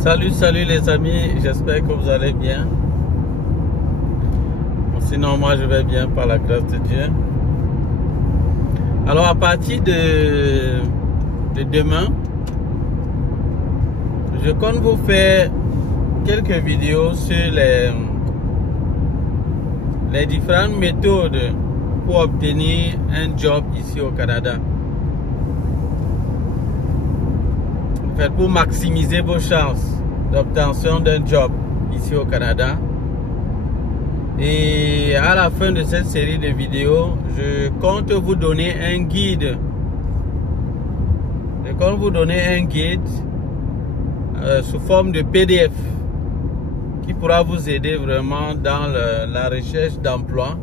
Salut les amis, j'espère que vous allez bien. Sinon moi je vais bien par la grâce de Dieu. Alors à partir de demain, je compte vous faire quelques vidéos sur les différentes méthodes pour obtenir un job ici au Canada. En fait, pour maximiser vos chances d'obtention d'un job ici au Canada. Et à la fin de cette série de vidéos, je compte vous donner un guide. Je compte vous donner un guide sous forme de PDF qui pourra vous aider vraiment dans la recherche d'emploi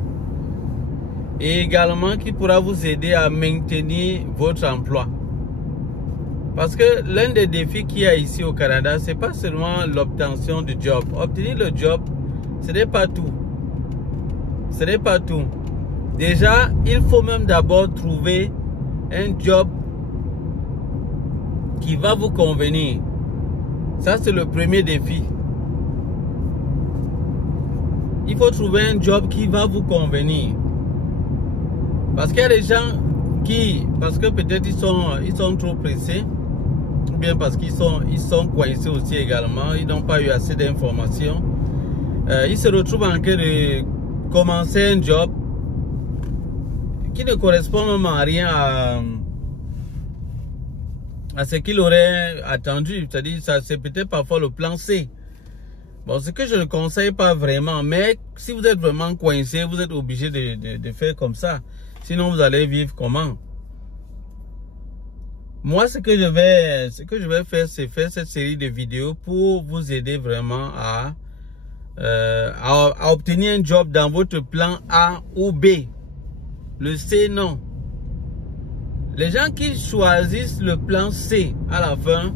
et également qui pourra vous aider à maintenir votre emploi. Parce que l'un des défis qu'il y a ici au Canada, c'est pas seulement l'obtention du job. Obtenir le job, ce n'est pas tout. Ce n'est pas tout. Déjà, il faut même d'abord trouver un job qui va vous convenir. Ça, c'est le premier défi. Il faut trouver un job qui va vous convenir. Parce qu'il y a des gens qui, parce que peut-être ils sont trop pressés, ou bien parce qu'ils sont coincés aussi également, ils n'ont pas eu assez d'informations. Ils se retrouvent en train de commencer un job qui ne correspond même à rien à ce qu'il aurait attendu. C'est-à-dire, ça c'est peut-être parfois le plan C. Bon, ce que je ne conseille pas vraiment, mais si vous êtes vraiment coincé, vous êtes obligé de faire comme ça. Sinon, vous allez vivre comment? Moi, ce que je vais faire, c'est faire cette série de vidéos pour vous aider vraiment à obtenir un job dans votre plan A ou B. Le C, non. Les gens qui choisissent le plan C à la fin,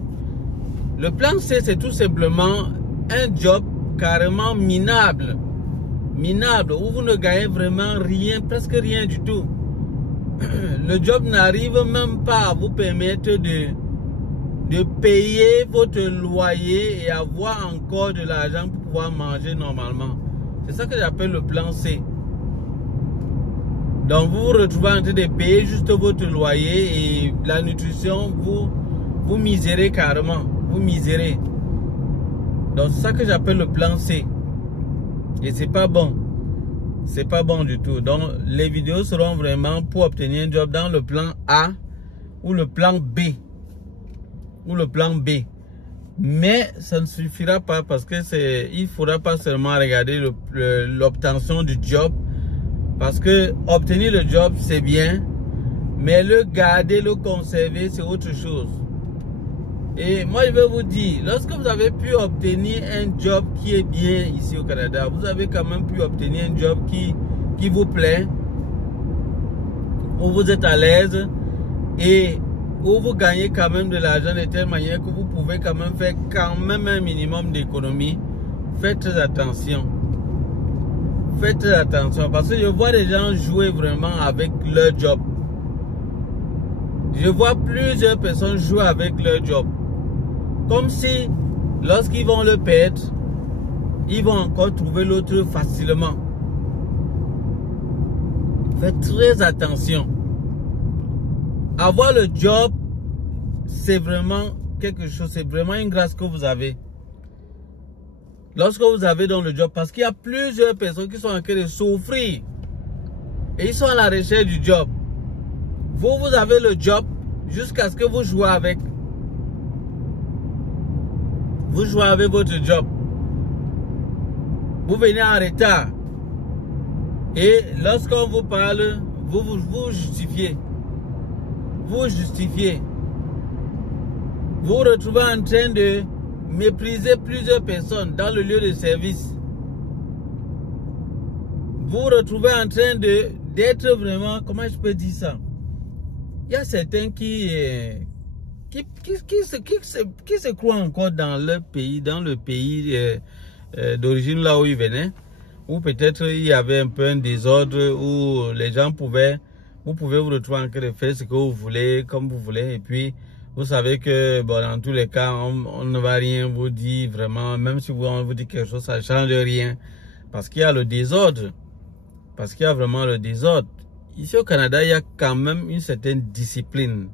le plan C, c'est tout simplement un job carrément minable. Minable, où vous ne gagnez vraiment rien, presque rien du tout. Le job n'arrive même pas à vous permettre de payer votre loyer et avoir encore de l'argent pour pouvoir manger normalement. C'est ça que j'appelle le plan C. Donc vous vous retrouvez en train de payer juste votre loyer et la nutrition, vous misérez carrément. Vous misérez. Donc c'est ça que j'appelle le plan C. Et c'est pas bon. C'est pas bon du tout. Donc les vidéos seront vraiment pour obtenir un job dans le plan A ou le plan B. Ou le plan B. Mais ça ne suffira pas parce que il faudra pas seulement regarder l'obtention du job. Parce que obtenir le job c'est bien. Mais le garder, le conserver c'est autre chose. Et moi je vais vous dire, lorsque vous avez pu obtenir un job qui est bien ici au Canada, vous avez quand même pu obtenir un job qui vous plaît, où vous êtes à l'aise et où vous gagnez quand même de l'argent de telle manière que vous pouvez quand même faire quand même un minimum d'économie. Faites très attention. Faites très attention parce que je vois des gens jouer vraiment avec leur job. Je vois plusieurs personnes jouer avec leur job. Comme si, lorsqu'ils vont le perdre, ils vont encore trouver l'autre facilement. Faites très attention. Avoir le job, c'est vraiment quelque chose, c'est vraiment une grâce que vous avez. Lorsque vous avez dans le job, parce qu'il y a plusieurs personnes qui sont en train de souffrir. Et ils sont à la recherche du job. Vous avez le job jusqu'à ce que vous jouez avec. Vous jouez avec votre job. Vous venez en retard. Et lorsqu'on vous parle, vous justifiez. Vous justifiez. Vous vous retrouvez en train de mépriser plusieurs personnes dans le lieu de service. Vous vous retrouvez en train d'être vraiment, comment je peux dire ça? Il y a certains qui se croient encore dans leur pays, dans le pays d'origine là où ils venaient, ou peut-être il y avait un peu un désordre où les gens vous pouvez vous retrouver en train de faire ce que vous voulez, comme vous voulez, et puis Vous savez que bon, dans tous les cas, on ne va rien vous dire vraiment. Même si on vous dit quelque chose, ça ne change rien. Parce qu'il y a le désordre. Parce qu'il y a vraiment le désordre. Ici au Canada, il y a quand même une certaine discipline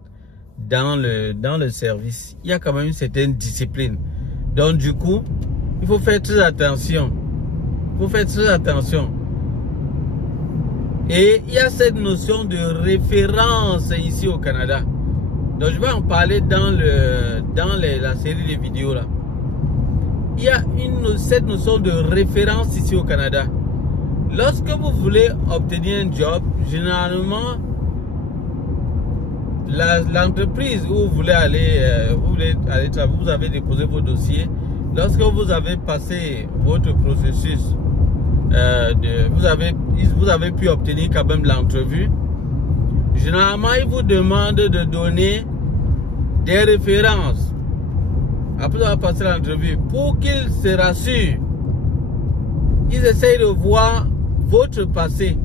dans le service. Il y a quand même une certaine discipline. Donc du coup, il faut faire très attention. Il faut faire très attention. Et il y a cette notion de référence ici au Canada. Donc je vais en parler dans la série de vidéos là. Il y a cette notion de référence ici au Canada. Lorsque vous voulez obtenir un job, généralement, l'entreprise où vous voulez aller travailler, vous avez déposé vos dossiers. Lorsque vous avez passé votre processus, vous avez pu obtenir quand même l'entrevue. Généralement, ils vous demandent de donner des références après avoir passé l'entrevue pour qu'ils se rassurent. Ils essayent de voir votre passé,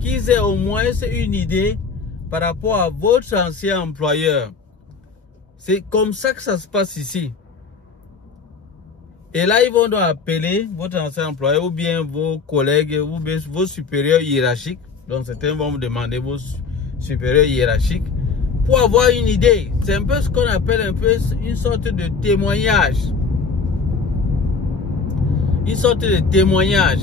qu'ils aient au moins une idée par rapport à votre ancien employeur. C'est comme ça que ça se passe ici. Et là, ils vont donc appeler votre ancien employeur ou bien vos collègues ou bien vos supérieurs hiérarchiques. Donc, certains vont vous demander vos supérieurs hiérarchiques pour avoir une idée. C'est un peu ce qu'on appelle un peu une sorte de témoignage. Une sorte de témoignage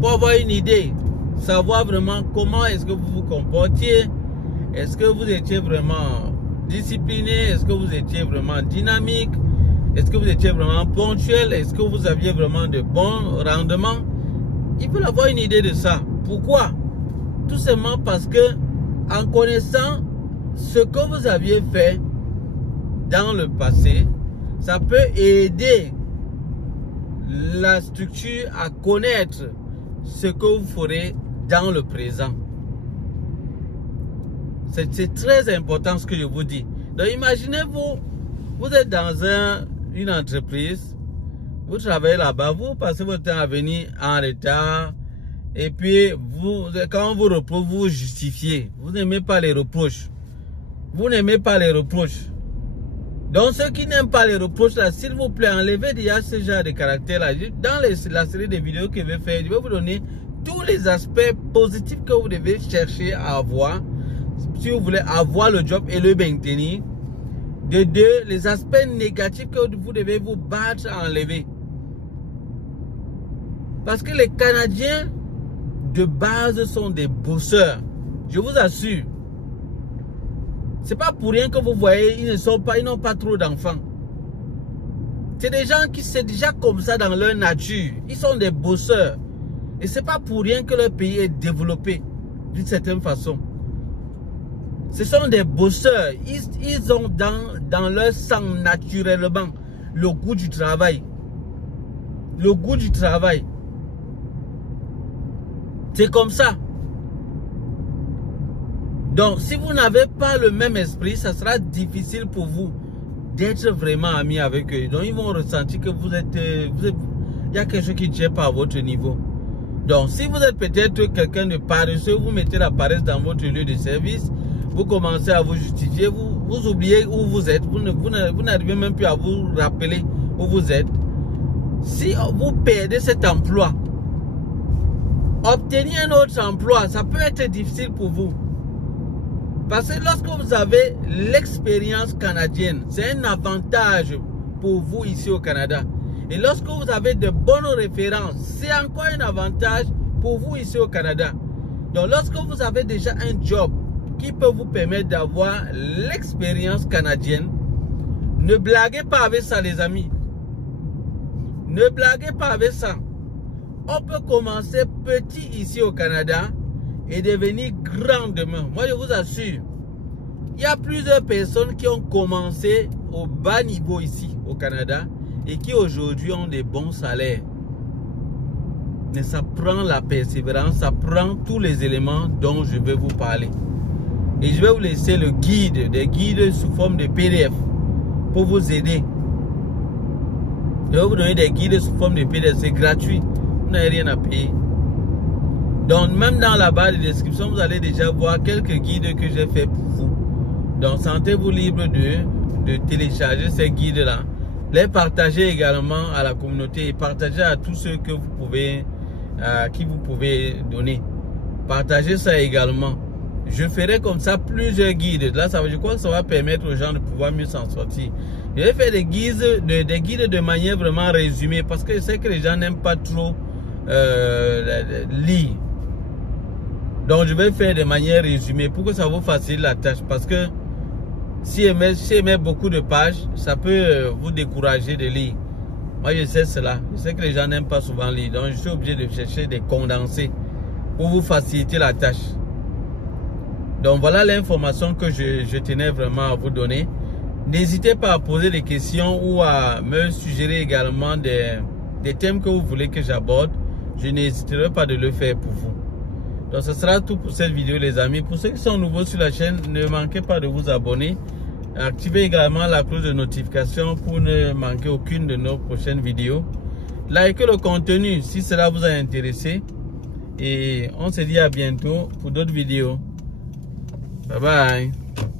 pour avoir une idée, savoir vraiment comment est-ce que vous vous comportiez, est-ce que vous étiez vraiment discipliné, est-ce que vous étiez vraiment dynamique, est-ce que vous étiez vraiment ponctuel, est-ce que vous aviez vraiment de bons rendements. Ils veulent avoir une idée de ça. Pourquoi? Tout simplement parce que en connaissant ce que vous aviez fait dans le passé, ça peut aider la structure à connaître ce que vous ferez dans le présent. C'est très important ce que je vous dis. Donc imaginez-vous, vous êtes dans une entreprise, vous travaillez là-bas, vous passez votre temps à venir en retard, et puis quand on vous reproche, vous justifiez. Vous n'aimez pas les reproches. Vous n'aimez pas les reproches. Donc ceux qui n'aiment pas les reproches là, s'il vous plaît, enlevez déjà ce genre de caractère là. Dans la série de vidéos que je vais faire, je vais vous donner tous les aspects positifs que vous devez chercher à avoir si vous voulez avoir le job et le maintenir. De deux, les aspects négatifs que vous devez vous battre à enlever. Parce que les Canadiens de base sont des bosseurs. Je vous assure. C'est pas pour rien que vous voyez, ils n'ont pas trop d'enfants. C'est des gens qui sont déjà comme ça dans leur nature. Ils sont des bosseurs. Et c'est pas pour rien que leur pays est développé d'une certaine façon. Ce sont des bosseurs. Ils ont dans leur sang naturellement le goût du travail. Le goût du travail. C'est comme ça. Donc, si vous n'avez pas le même esprit, ça sera difficile pour vous d'être vraiment amis avec eux. Donc, ils vont ressentir que il y a quelque chose qui ne tient pas à votre niveau. Donc, si vous êtes peut-être quelqu'un de paresseux, vous mettez la paresse dans votre lieu de service, vous commencez à vous justifier, vous oubliez où vous êtes, vous n'arrivez même plus à vous rappeler où vous êtes. Si vous perdez cet emploi, obtenir un autre emploi, ça peut être difficile pour vous. Parce que lorsque vous avez l'expérience canadienne, c'est un avantage pour vous ici au Canada. Et lorsque vous avez de bonnes références, c'est encore un avantage pour vous ici au Canada. Donc lorsque vous avez déjà un job qui peut vous permettre d'avoir l'expérience canadienne, ne blaguez pas avec ça les amis. Ne blaguez pas avec ça. On peut commencer petit ici au Canada et devenir grand demain. Moi, je vous assure, il y a plusieurs personnes qui ont commencé au bas niveau ici au Canada et qui aujourd'hui ont des bons salaires. Mais ça prend la persévérance, ça prend tous les éléments dont je vais vous parler. Et je vais vous laisser le guide, des guides sous forme de PDF pour vous aider. Je vais vous donner des guides sous forme de PDF, c'est gratuit, vous n'avez rien à payer. Donc même dans la barre de description, vous allez déjà voir quelques guides que j'ai fait pour vous. Donc sentez-vous libre de télécharger ces guides-là, les partager également à la communauté et partager à tous ceux que vous pouvez, qui vous pouvez donner. Partagez ça également. Je ferai comme ça plusieurs guides. Là, je crois que ça va permettre aux gens de pouvoir mieux s'en sortir. Je vais faire des guides de manière vraiment résumée parce que je sais que les gens n'aiment pas trop lire. Donc, je vais faire de manière résumée pour que ça vous facilite la tâche. Parce que si elle met beaucoup de pages, ça peut vous décourager de lire. Moi, je sais cela. Je sais que les gens n'aiment pas souvent lire. Donc, je suis obligé de chercher des condensés pour vous faciliter la tâche. Donc, voilà l'information que je tenais vraiment à vous donner. N'hésitez pas à poser des questions ou à me suggérer également des thèmes que vous voulez que j'aborde. Je n'hésiterai pas de le faire pour vous. Donc, ce sera tout pour cette vidéo, les amis. Pour ceux qui sont nouveaux sur la chaîne, ne manquez pas de vous abonner. Activez également la cloche de notification pour ne manquer aucune de nos prochaines vidéos. Likez le contenu si cela vous a intéressé. Et on se dit à bientôt pour d'autres vidéos. Bye bye.